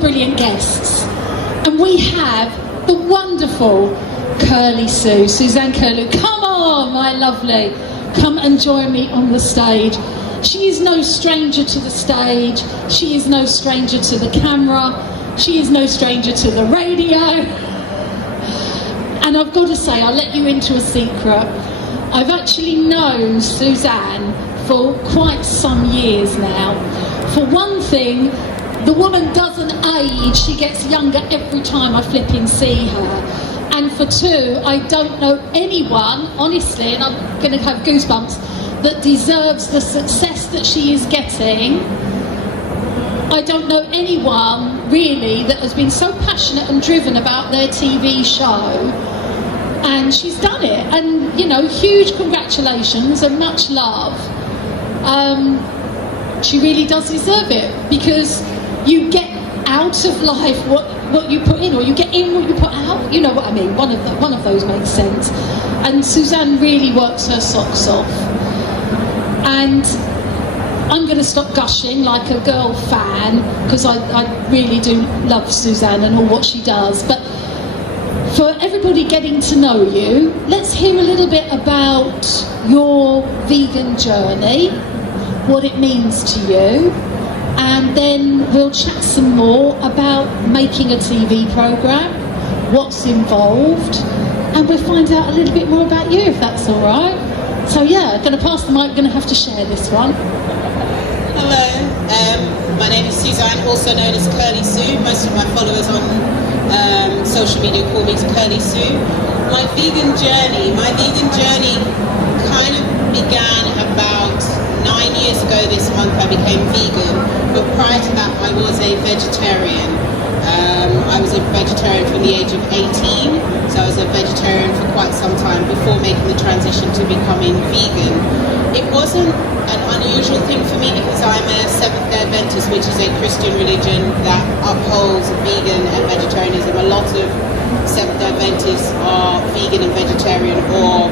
brilliant guests. And we have the wonderful Kirly-sue, Suzanne Kirly. Come on, my lovely. Come and join me on the stage. She is no stranger to the stage. She is no stranger to the camera. She is no stranger to the radio. And I've got to say, I'll let you into a secret. I've actually known Suzanne for quite some years now. For one thing, the woman doesn't age. She gets younger every time I flip and see her. And for two, I don't know anyone, honestly, and I'm going to have goosebumps, that deserves the success that she is getting. I don't know anyone, really, that has been so passionate and driven about their TV show. And she's done it. And, you know, huge congratulations and much love. She really does deserve it, because you get out of life what you put in, or you get in what you put out. You know what I mean? One of those makes sense. And Suzanne really works her socks off. And I'm going to stop gushing like a girl fan, because I really do love Suzanne and all what she does. But for everybody getting to know you, let's hear a little bit about your vegan journey, what it means to you, and then we'll chat some more about making a TV programme, what's involved, and we'll find out a little bit more about you, if that's all right. So yeah, I'm going to pass the mic, going to have to share this one. Hello, my name is Suzanne, also known as Kirly-sue. Most of my followers on social media call me Kirly-sue. My vegan journey kind of began about 9 years ago this month. I became vegan, but prior to that I was a vegetarian. I was a vegetarian from the age of 18, so I was a vegetarian for quite some time before making the transition to becoming vegan. It wasn't an unusual thing for me, because I'm a Seventh-day Adventist, which is a Christian religion that upholds vegan and vegetarianism. A lot of Seventh-day Adventists are vegan and vegetarian, or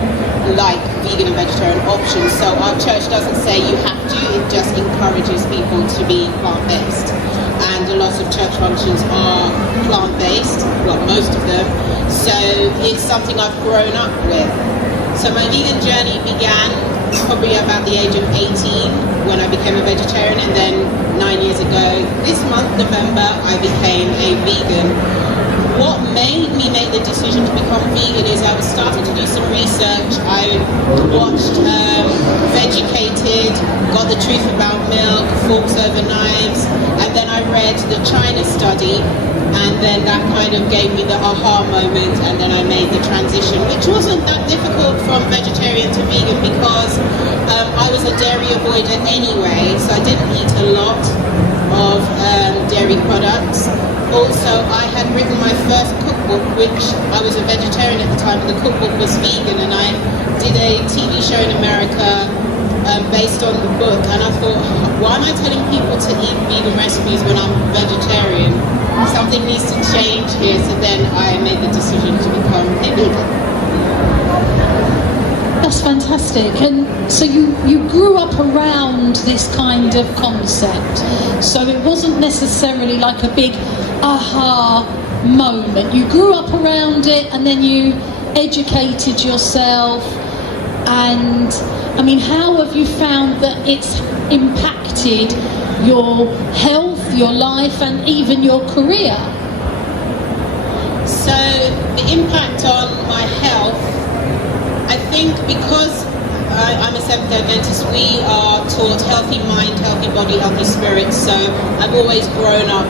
like vegan and vegetarian options. So our church doesn't say you have to, it just encourages people to be plant-based. And a lot of church functions are plant-based, well, most of them. So it's something I've grown up with. So my vegan journey began probably about the age of 18 when I became a vegetarian, and then 9 years ago, this month, November, I became a vegan. What made me make the decision to become vegan is I was starting to do some research. I watched Vegucated, got the truth about milk, forks over knives, and then I read the China study, and then that kind of gave me the aha moment, and then I made the transition, which wasn't that difficult from vegetarian to vegan, because I was a dairy avoider anyway, so I didn't eat a lot of dairy products. Also, I had written my first cookbook, which I was a vegetarian at the time, and the cookbook was vegan, and I did a TV show in America based on the book, and I thought, why am I telling people to eat vegan recipes when I'm vegetarian? Something needs to change here, so then I made the decision to become a vegan. That's fantastic. And so you grew up around this kind of concept, so it wasn't necessarily like a big aha moment. You grew up around it, and then you educated yourself. And I mean, how have you found that it's impacted your health, your life, and even your career? So the impact on my health, I think because I'm a Seventh-day Adventist, we are taught healthy mind, healthy body, healthy spirit. So I've always grown up,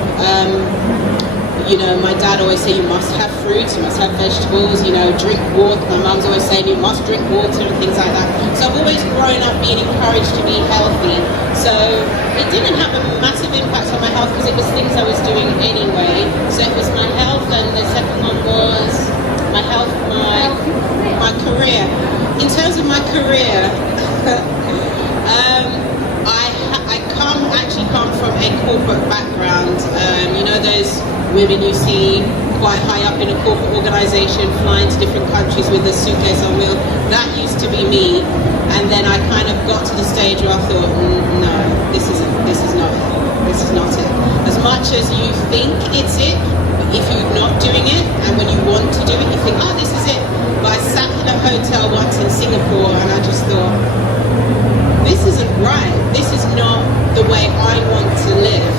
you know, my dad always said you must have fruits, you must have vegetables, you know, drink water. My mum's always saying you must drink water and things like that. So I've always grown up being encouraged to be healthy. So it didn't have a massive impact on my health, because it was things I was doing anyway. So it was my health, and the second one was my health, my career. In terms of my career, I actually come from a corporate background. You know, those women you see quite high up in a corporate organization flying to different countries with a suitcase on wheels. That used to be me, and then I kind of got to the stage where I thought, no, this is not it. As much much as you think it's it, if you're not doing it, and when you want to do it, you think, oh, this is it. But I sat in a hotel once in Singapore and I just thought, this isn't right. This is not the way I want to live.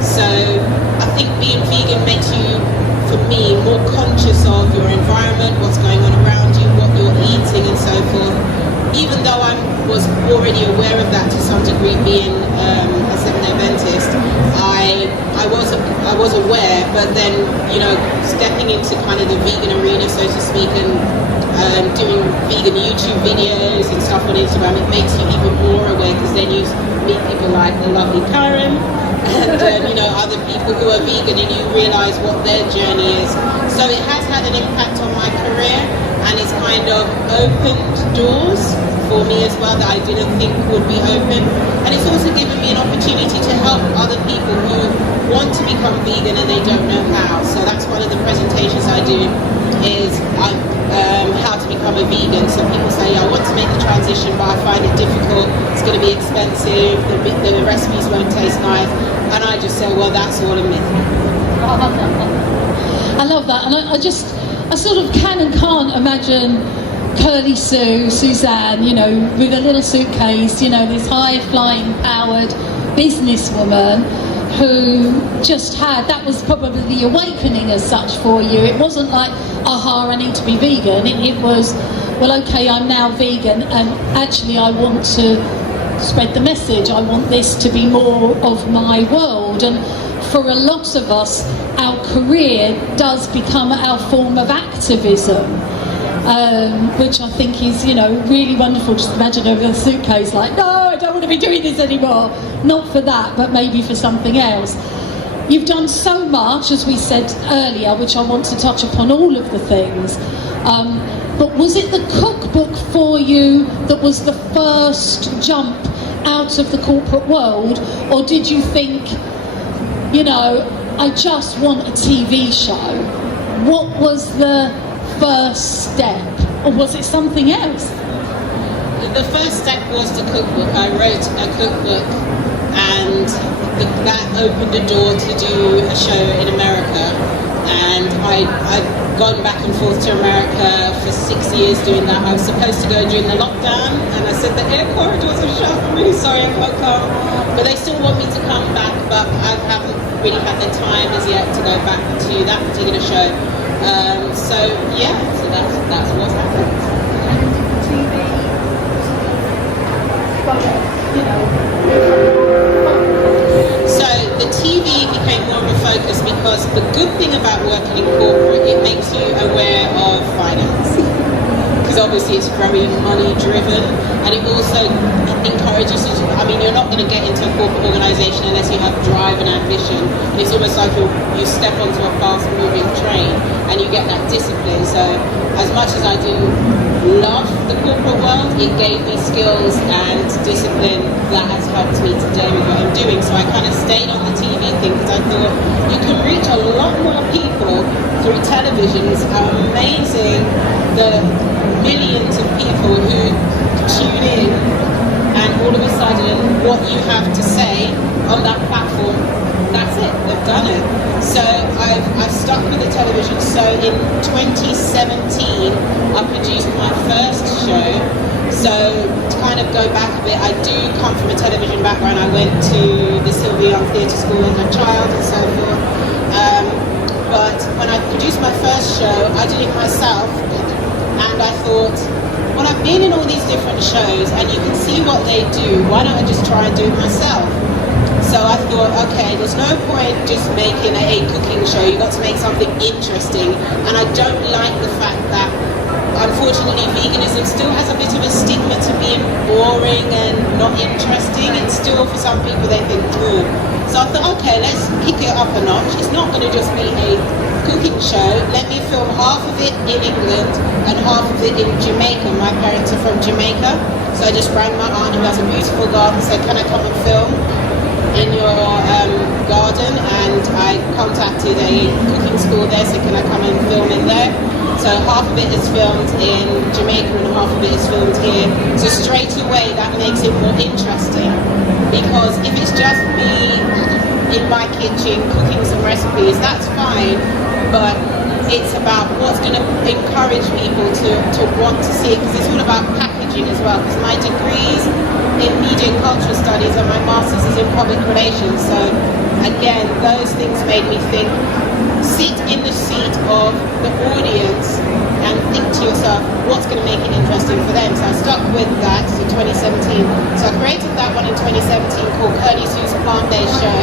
So I think being vegan makes you, for me, more conscious of your environment, what's going on around you, what you're eating and so forth. Even though I was already aware of that to some degree, being a Seventh-day Adventist, I was aware, but then, you know, stepping into kind of the vegan arena, so to speak, and doing vegan YouTube videos and stuff on Instagram, it makes you even more aware, because then you meet people like the lovely Karen and you know, other people who are vegan, and you realise what their journey is. So it has had an impact on my career, and it's kind of opened doors for me as well that I didn't think would be open. And it's also given me an opportunity to help other people who want to become vegan and they don't know how. So that's one of the presentations I do, is how to become a vegan. So people say, yeah, I want to make the transition, but I find it difficult, it's going to be expensive, the recipes won't taste nice. And I just say, well, that's all a myth. I love that. And I sort of can and can't imagine Kirly-sue, Suzanne, you know, with a little suitcase, you know, this high-flying powered businesswoman who just had, that was probably the awakening as such for you. It wasn't like, aha, I need to be vegan. It was, well, okay, I'm now vegan, and actually I want to spread the message. I want this to be more of my world. And for a lot of us, our career does become our form of activism, which I think is, you know, really wonderful. Just imagine over a suitcase like, no, I don't want to be doing this anymore. Not for that, but maybe for something else. You've done so much, as we said earlier, which I want to touch upon all of the things. But was it the cookbook for you that was the first jump out of the corporate world? Or did you think, you know, I just want a TV show? What was the first step? Or was it something else? The first step was the cookbook. I wrote a cookbook, and that opened the door to do a show in America. And I'd gone back and forth to America for 6 years doing that. I was supposed to go during the lockdown, and I said the air corridors are shut. I'm really sorry I can't come. But they still want me to come back, but I haven't really had the time as yet to go back to that particular show. So that's what's happened. So the TV became more of a focus because the good thing about working in corporate, it makes you aware of finance. Because obviously it's very money driven, and it also encourages you to, I mean, you're not going to get into a corporate organisation unless you have drive and ambition. And it's almost like you step onto a fast moving train and you get that discipline. So as much as I do love the corporate world, it gave me skills and discipline that has helped me today with what I'm doing. So I kind of stayed on the TV thing because I thought you can reach a lot more people through television. It's amazing the millions of people who tune in, and all of a sudden what you have to say on that platform, that's it, they've done it. So I've stuck with the television. So in 2017 I produced my first show. So to kind of go back a bit, I do come from a television background. I went to the Sylvia Young Theatre School as a child and so forth. But when I produced my first show, I did it myself, and I thought, well, I've been in all these different shows and you can see what they do, why don't I just try and do it myself? So I thought, okay, there's no point just making a cooking show, you've got to make something interesting. And I don't like the fact that, unfortunately, veganism still has a bit of a stigma to being boring and not interesting. It's still, for some people, they think, ooh. So I thought, okay, let's kick it up a notch. It's not going to just be a cooking show. Let me film half of it in England and half of it in Jamaica. My parents are from Jamaica. So I just rang my aunt who has a beautiful garden and said, can I come and film in your garden? And I contacted a cooking school there, so can I come and film in there? So half of it is filmed in Jamaica and half of it is filmed here. So straight away that makes it more interesting. because if it's just me in my kitchen cooking some recipes, that's fine, but it's about what's going to encourage people to want to see it, because it's all about packaging as well, because my degrees in media and cultural studies and my master's is in public relations, so again, those things made me think, sit in the seat of the audience and think to yourself, what's going to make it interesting for them? So I stuck with that in 2017. So I created that one in 2017 called Kirly-sue's Plant-Based Show.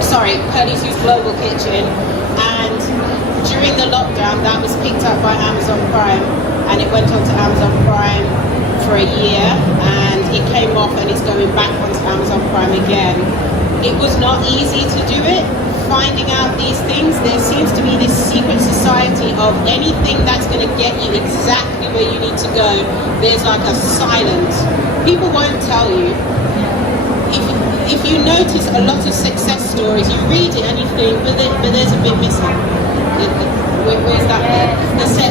Sorry, Kirly-sue's Global Kitchen. And during the lockdown, that was picked up by Amazon Prime, and it went on to Amazon Prime for a year, and it came off and it's going back onto Amazon Prime again. It was not easy to do it. Finding out these things, there seems to be this secret society of anything that's going to get you exactly where you need to go. There's like a silence. People won't tell you. If you notice a lot of success stories, you read it and you think, but there's a bit missing. Where's that bit? They said,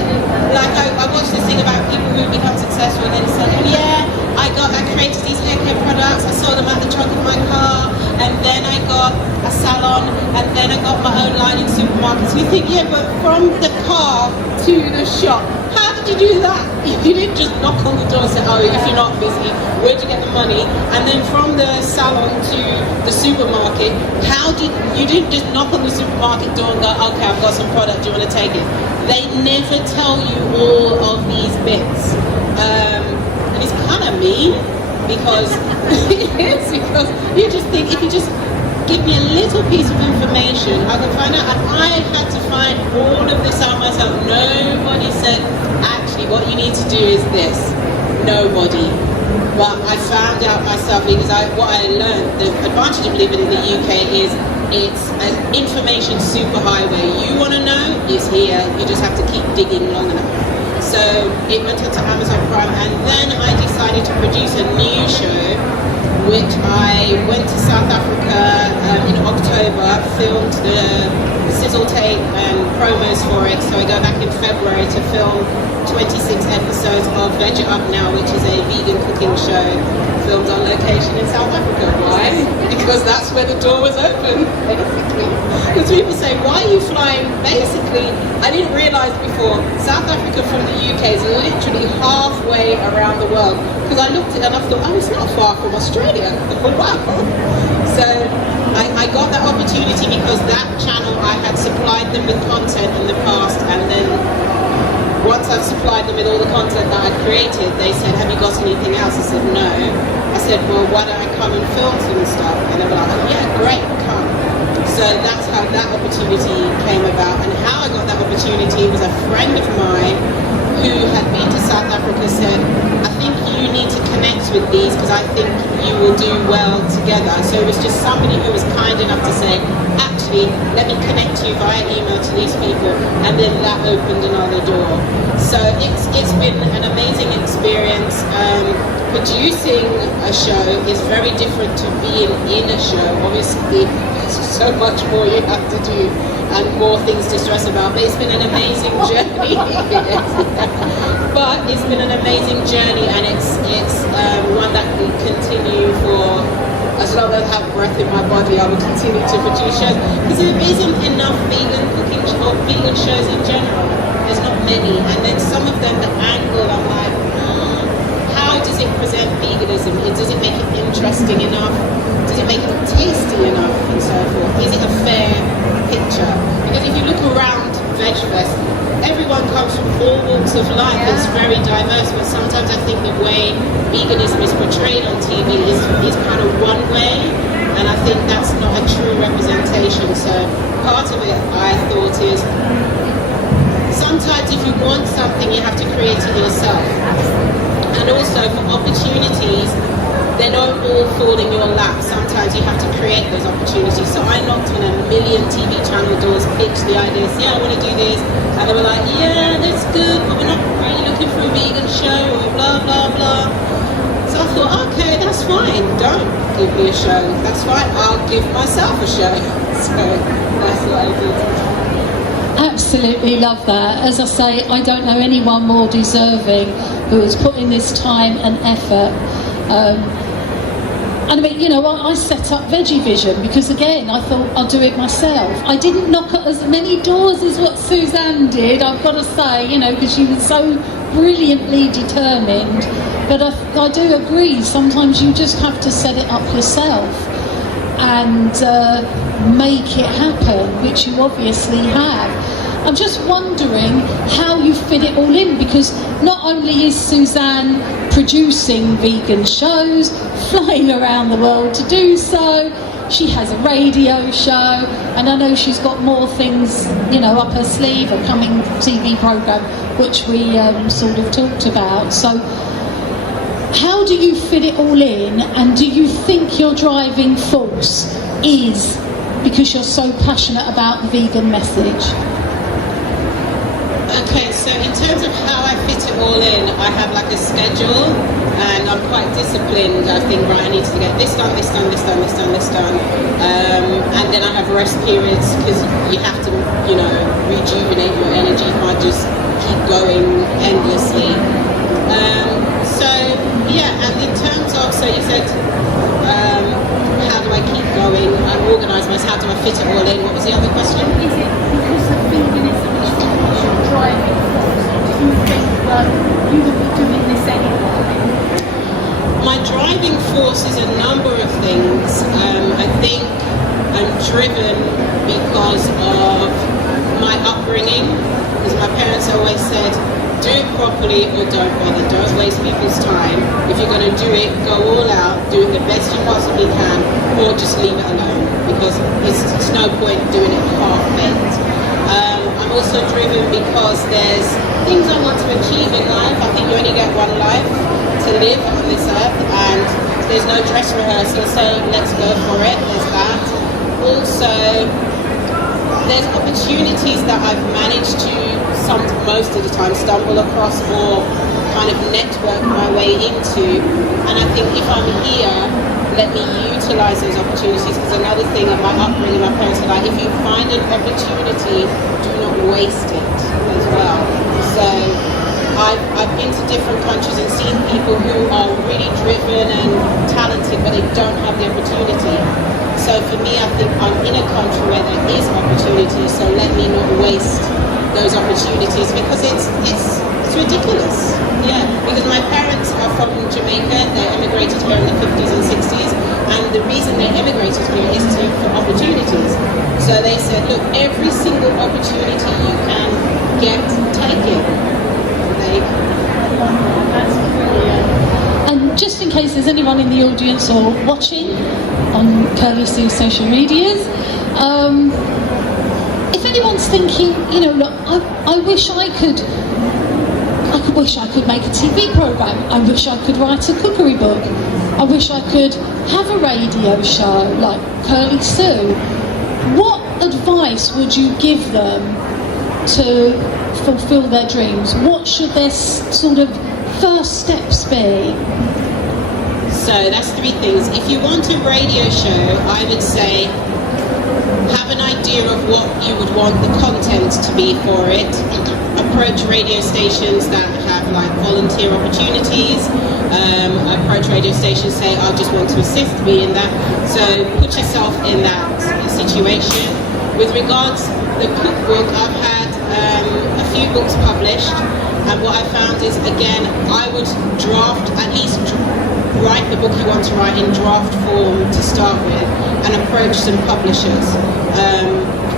like I watched this thing about people who become successful and then said, oh yeah, I created these hair care products, I saw them at the trunk of my car, and then I got a salon, and then I got my own line in supermarkets. You think, yeah, but from the car to the shop, how did you do that? You didn't just knock on the door and say, oh, if you're not busy, where'd you get the money? And then from the salon to the supermarket, you didn't just knock on the supermarket door and go, okay, I've got some product, do you want to take it? They never tell you all of these bits. And it's kind of mean, because because you just think, if you just give me a little piece of information, I can find out. And I had to find all of this out myself. Nobody said, actually, what you need to do is this. Nobody. But I found out myself, because what I learned, the advantage of living in the UK is it's an information superhighway. You want to know, is here. You just have to keep digging long enough. So it went onto Amazon Prime, and then I decided to produce a new show, which I went to South Africa in October, filmed the sizzle tape and promos for it. So I go back in February to film 26 episodes of Veg It Up Now, which is a vegan cooking show filmed on location in South Africa. Why? Because that's where the door was open, basically. Because people say, why are you flying? Basically, I didn't realise before, South Africa from the UK is literally halfway around the world. Because I looked at it and I thought, oh, it's not far from Australia. Wow. So I got that opportunity because that channel, I had supplied them with content in the past, and then once I've supplied them with all the content that I'd created, they said, have you got anything else? I said, no. I said, well, why don't I come and film some stuff? And they were like, oh, yeah, great, come. So that's how that opportunity came about. And how I got that opportunity was a friend of mine who had been to South Africa said, I think you need to connect with these because I think you will do well together. So it was just somebody who was kind enough to say, actually, let me connect you via email to these people, and then that opened another door. So it's been an amazing experience. Producing a show is very different to being in a show. Obviously, there's so much more you have to do and more things to stress about, but it's been an amazing journey. But it's been an amazing journey, and it's one that will continue for as long as I have breath in my body. I will continue to produce shows because there isn't enough vegan cooking or vegan shows in general. There's not many, and then some of them, the angle, I'm like, how does it present veganism? Does it make it interesting enough? Does it make it tasty enough, and so forth? Is it a fair picture? Because if you look around Vegfest, everyone comes from all walks of life. It's very diverse, but sometimes I think the way veganism is portrayed on TV is kind of one way, and I think that's not a true representation. So part of it, I thought, is sometimes if you want something, you have to create it yourself. And also for opportunities, they don't all fall in your lap. Sometimes you have to create those opportunities. So I knocked on a million TV channel doors, pitched the ideas, yeah, I want to do this. And they were like, yeah, that's good, but we're not really looking for a vegan show or blah, blah, blah. So I thought, okay, that's fine. Don't give me a show. That's fine. I'll give myself a show. So that's what I did. Absolutely love that. As I say, I don't know anyone more deserving who has put in this time and effort. And I mean, you know, I set up Veggie Vision because, again, I thought I'll do it myself. I didn't knock at as many doors as what Suzanne did, I've got to say, you know, because she was so brilliantly determined. But I do agree, sometimes you just have to set it up yourself and make it happen, which you obviously have. I'm just wondering how you fit it all in, because not only is Suzanne producing vegan shows, flying around the world to do so, she has a radio show, and I know she's got more things, you know, up her sleeve, a coming TV programme, which we sort of talked about. So how do you fit it all in, and do you think your driving force is because you're so passionate about the vegan message? Okay, so in terms of how I fit it all in, I have like a schedule, and I'm quite disciplined. I think, right, I need to get this done, this done, this done, this done, this done. And then I have rest periods, because you have to, you know, rejuvenate your energy. You can't just keep going endlessly. So, yeah, and in terms of, so you said, how do I keep going? I organise myself. How do I fit it all in? What was the other question? Is it because of veganism is your driving force? Do you think that you would be doing this anyway? My driving force is a number of things. I think I'm driven because of my upbringing, because my parents always said, do it properly or don't bother, don't waste people's time. If you're going to do it, go all out, do it the best you possibly can, or just leave it alone, because it's no point doing it half-baked. I'm also driven because there's things I want to achieve in life. I think you only get one life to live on this earth, and there's no dress rehearsal, so let's go for it. There's that. Also, there's opportunities that I've managed to, most of the time, stumble across or kind of network my way into, and I think if I'm here, let me utilise those opportunities, because another thing of my upbringing, my parents are like, if you find an opportunity, do not waste it as well. So I've been to different countries and seen people who are really driven and talented, but they don't have the opportunity. So for me, I think I'm in a country where there is opportunity, so let me not waste those opportunities, because it's ridiculous. Yeah, because my parents are from Jamaica. They immigrated here in the 50s and 60s, and the reason they immigrated here is for opportunities. So they said, look, every single opportunity you can get, take it. That's brilliant. And just in case there's anyone in the audience or watching on Kirly-sue social medias, if anyone's thinking, you know, look, I wish I could make a TV programme, I wish I could write a cookery book, I wish I could have a radio show like Kirly-sue, what advice would you give them to fulfil their dreams? What should their sort of first steps be? So that's three things. If you want a radio show, I would say have an idea of what you would want the content to be for it. Approach radio stations that have like volunteer opportunities. Approach radio stations, say, I just want to assist me in that. So put yourself in that situation. With regards the cookbook, I've had a few books published, and what I found is, again, I would draft, at least write the book you want to write in draft form to start with, and approach some publishers.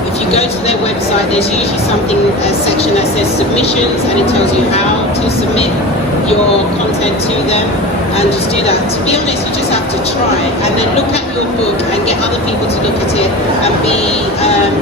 If you go to their website, there's usually a section that says submissions, and it tells you how to submit your content to them, and just do that. To be honest, you just have to try, and then look at your book and get other people to look at it and be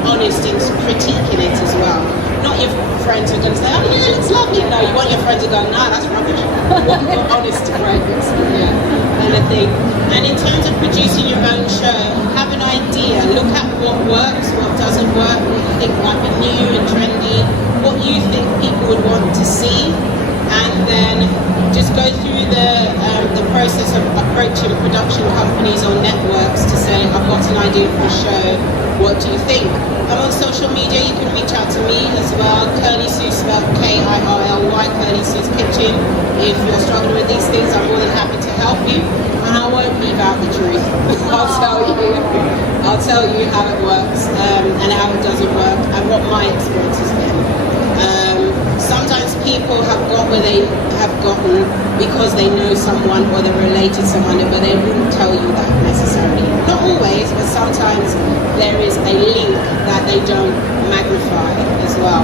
honest in critiquing it as well. Not your friends who are going to say, oh yeah, it's lovely. No, you want your friends to go, nah, that's rubbish. You're honest friends, yeah, kind of thing. And in terms of producing your own show, have an idea. Look at what works, what doesn't work, what you think might be new and trendy, what you think people would want to see, and then just go through the process of approaching production companies or networks to say, I've got an idea for a show, what do you think? I'm on social media, you can reach out to me as well. Kirly-sue, spelled Kirly, Kirly-sue's Kitchen. If you're struggling with these things, I'm more than happy to help you, and I won't leave out the truth. tell you how it works and how it doesn't work and what my experience has been. Sometimes people have got where they have gotten because they know someone or they're related to someone, but they wouldn't tell you that necessarily. Not always, but sometimes there is a link that they don't magnify as well.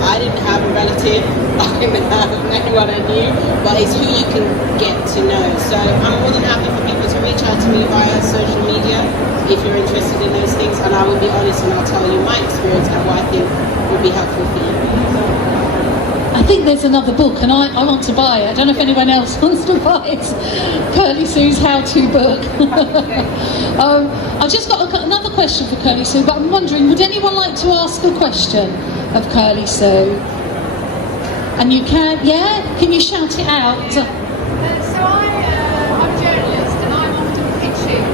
I didn't have a relative, I didn't have anyone I knew, but it's who you can get to know. So I'm more than happy for people to reach out to me via social media if you're interested in those things, and I will be honest and I'll tell you my experience and what I think will be helpful for you. I think there's another book, and I want to buy it. I don't know if anyone else wants to buy it. Kirly-sue's how-to book. I've just got another question for Kirly-sue, but I'm wondering, would anyone like to ask a question of Kirly-sue? And you can, yeah? Can you shout it out? So I'm a journalist, and I'm often pitching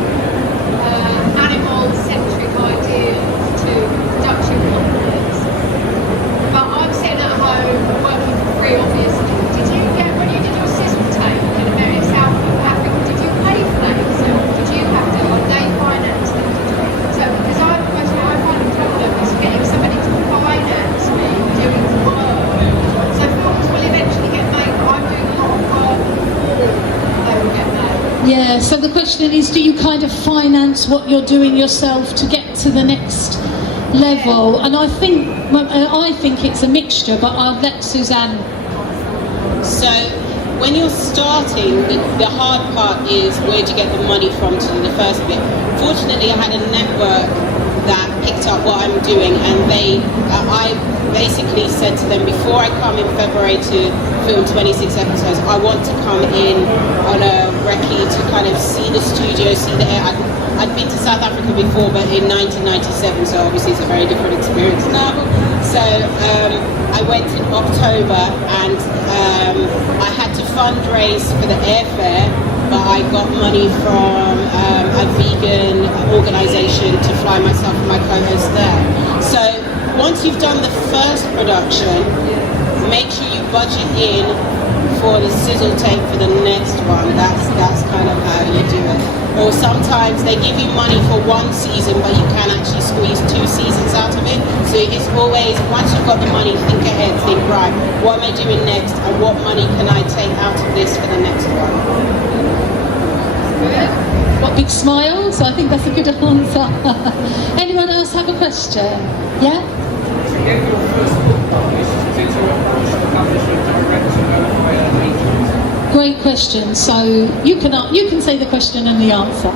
animal-centric ideas to production companies. But I'm sitting at home working for free, obviously. Did you get, when you did your sizzle tape in America, South Africa, did you pay for that yourself? Did you have to, or they finance them? So, because I find a problem is getting somebody to finance me doing the work. So films will eventually get made, but I'm doing a lot of work before they will get made. Yeah, so the question is, do you kind of finance what you're doing yourself to get to the next level? And I think it's a mixture, but I'll let Suzanne. So when you're starting, the hard part is where do you get the money from to do the first bit. Fortunately, I had a network that picked up what I'm doing, and I basically said to them, before I come in February to film 26 episodes, I want to come in on a recce to kind of see the studio, see the air. I'd been to South Africa before, but in 1997, so obviously it's a very different experience now. So I went in October, and I had to fundraise for the airfare, but I got money from a vegan organisation to fly myself and my co-host there. So once you've done the first production, make sure you budget in for the sizzle tape for the next one. That's kind of how you do it. Or sometimes they give you money for one season, but you can actually squeeze 2 seasons out of it. So it's always, once you've got the money, think ahead, think, right, what am I doing next, and what money can I take out of this for the next one? Good. What big smiles? I think that's a good answer. Anyone else have a question? Yeah? To get your first book published, did you approach the publisher direct to notify an agent? Great question. So you can say the question and the answer.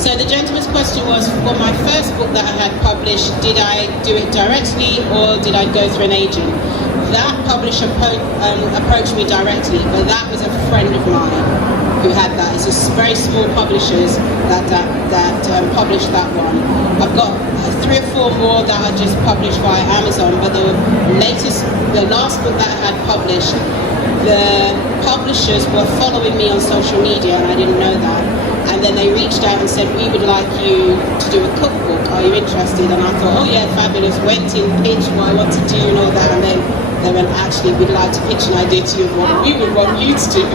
So the gentleman's question was, for my first book that I had published, did I do it directly or did I go through an agent? That publisher approached me directly, but that was a friend of mine who had that. It's a very small publishers that published that one. I've got 3 or 4 more that are just published via Amazon, but the last book that I had published, the publishers were following me on social media, and I didn't know that. And then they reached out and said, we would like you to do a cookbook. Are you interested? And I thought, oh yeah, fabulous. Went in, pitched what I want to do and all that. And then they went, actually, we'd like to pitch an idea to you of what we would want you to do.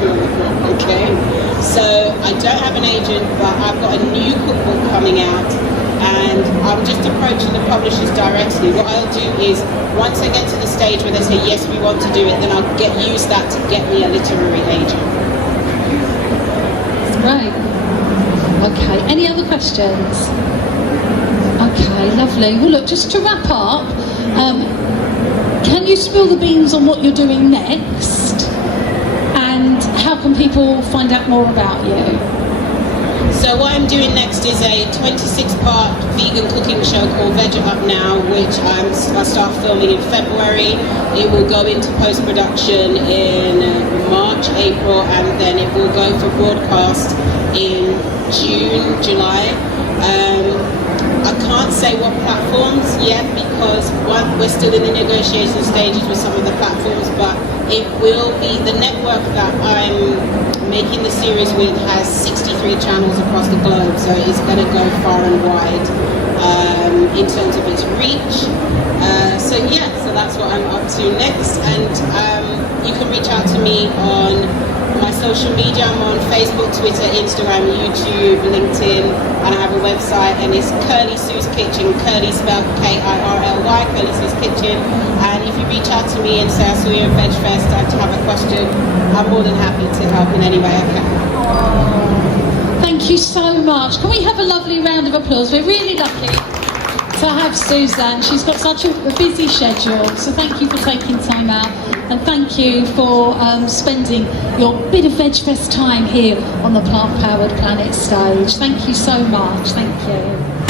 Okay. So I don't have an agent, but I've got a new cookbook coming out. And I'm just approaching the publishers directly. What I'll do is, once I get to the stage where they say, yes, we want to do it, then I'll use that to get me a literary agent. Right. Okay, any other questions? Okay, lovely. Well, look, just to wrap up, can you spill the beans on what you're doing next? And how can people find out more about you? So what I'm doing next is a 26-part vegan cooking show called Veg Up Now, which I start filming in February. It will go into post-production in March, April, and then it will go for broadcast in June, July. I can't say what platforms yet because we're still in the negotiation stages with some of the platforms, but it will be the network that I'm making the series with has 63 channels across the globe, so it's going to go far and wide in terms of its reach. So that's what I'm up to next, and you can reach out to me on my social media, I'm on Facebook, Twitter, Instagram, YouTube, LinkedIn, and I have a website, and it's Kirly-sue's Kitchen, Kirly spelled K-I-R-L-Y, Kirly-sue's Kitchen. And if you reach out to me and say I saw you at Vegfest and have a question, I'm more than happy to help in any way I can. Thank you so much. Can we have a lovely round of applause? We're really lucky to have Suzanne. She's got such a busy schedule, so thank you for taking time out, and thank you for spending your bit of Vegfest time here on the Plant Powered Planet stage. Thank you so much. Thank you.